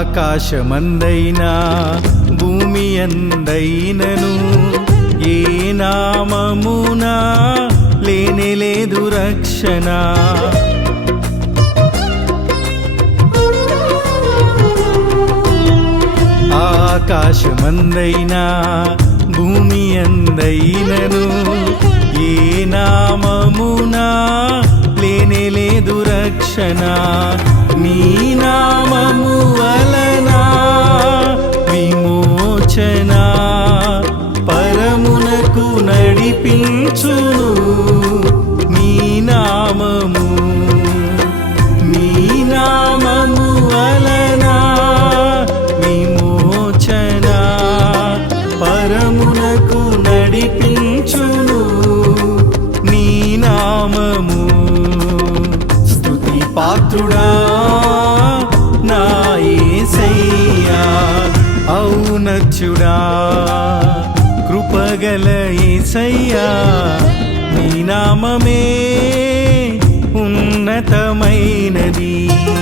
ఆకాశమందైనా భూమి అందైనను ఏ నామమునా లేనేలేదు రక్షణ. ఆకాశమందైనా భూమి అందైనను ఏ నామమునా లేనేలేదు రక్షణ. నీ నామము వలన విమోచన పరమునకు నడిపించును. నీ నామము వలన విమోచన పరమునకు నడిపించును. నీ నామము స్తుతి పాత్రుడా నా యేసయ్యా, ఔన్నత్యుడా కృపగల యేసయ్యా. నీ నామమే ఉన్నతమైనది.